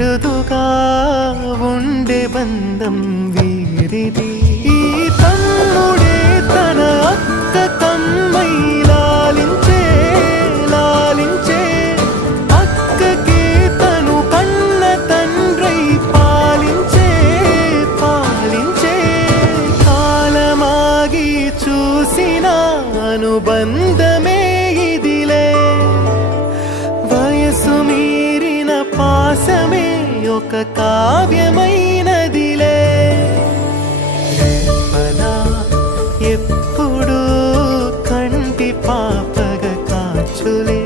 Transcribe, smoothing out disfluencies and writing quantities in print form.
అరుదుగా ఉండే బంధం వీరిది. ఈ తమ్ముడే తన అక్క కమ్మై లాలించే లాలించే, అక్కకే తను కన్న తండ్రై పాలించే పాలించే. కాలమాగి చూసిన అనుబంధమే ఇదిలే, వయసు మీరిన పాసమే ఒక కావ్యమైనదిలే. రేపలా ఎప్పుడు కంటి పాపగ కాచులే.